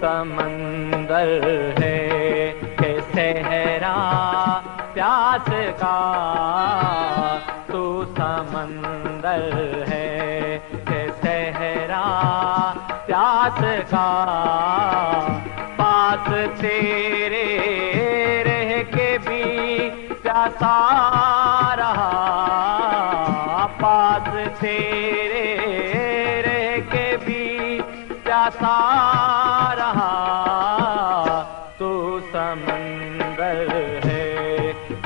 समंदर है कि सहरा प्यास का, तू समंदर है कि सहरा प्यास का। पास तेरे रह के भी प्यासा रहा, पास तेरे रह के भी प्यासा रहा। तू समंदर है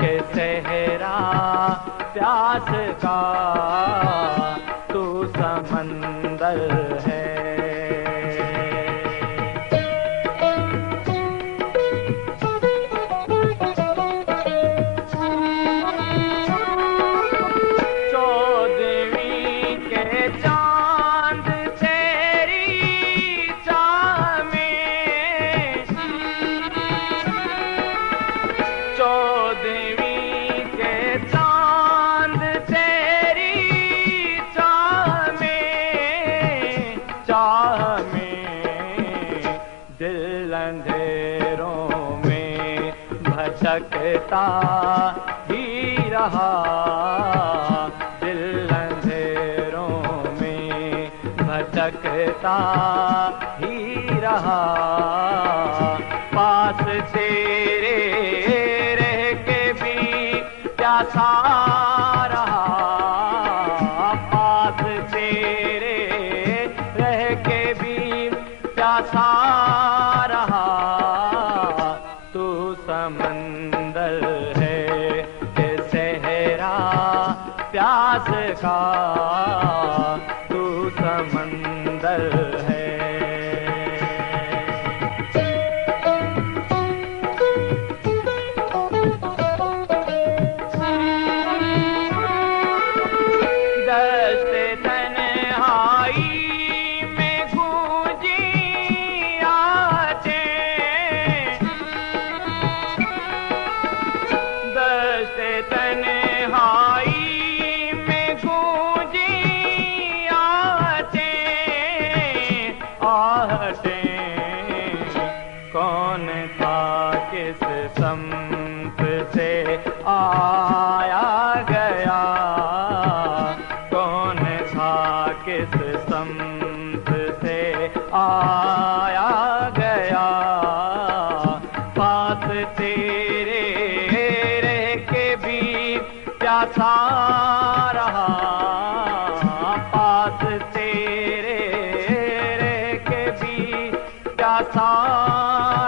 कि सहरा प्यास का, तू समंदर है। दिल अंधेरों में भटकता ही रहा, दिल अंधेरों में भटकता ही रहा। पास तेरे रह के भी प्यासा रहा, पास तेरे रह के भी प्यासा रहा। तू समंदर है कि सहरा प्यास का, तू समंदर है। कौन था किस संत से आया गया, कौन था किस संत से आया गया। पास तेरे रह के भी प्यासा रहा, पास तेरे रह के भी प्यासा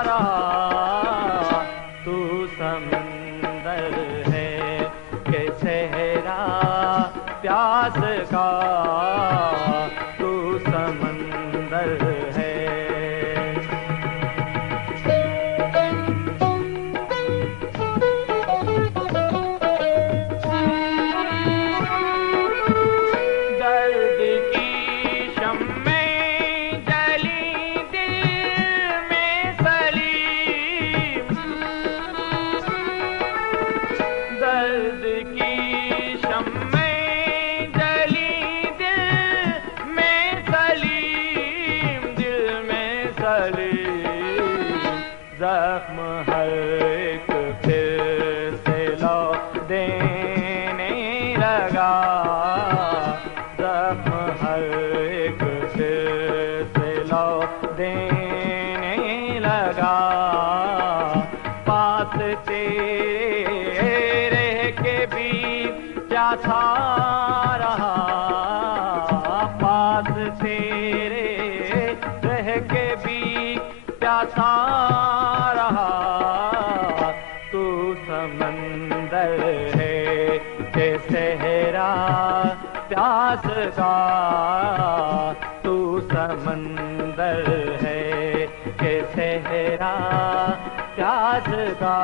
रहा। तू समंदर है कि सहरा प्यास का, तू समंदर है। दर्द की शम्मे जली दिल में सली, दर्द की शम्मे जली दिल में सलीम, दिल में सलीम। जख्म हर एक फिर से लौट देने लगा, जख्म हर एक फिर से लौट देने लगा। पास तेरे रह के भी प्यासा रहा, पास तेरे रह के भी प्यासा रहा। तू समंदर है कि सहरा प्यास का, तू समंदर है कि सहरा प्यास का।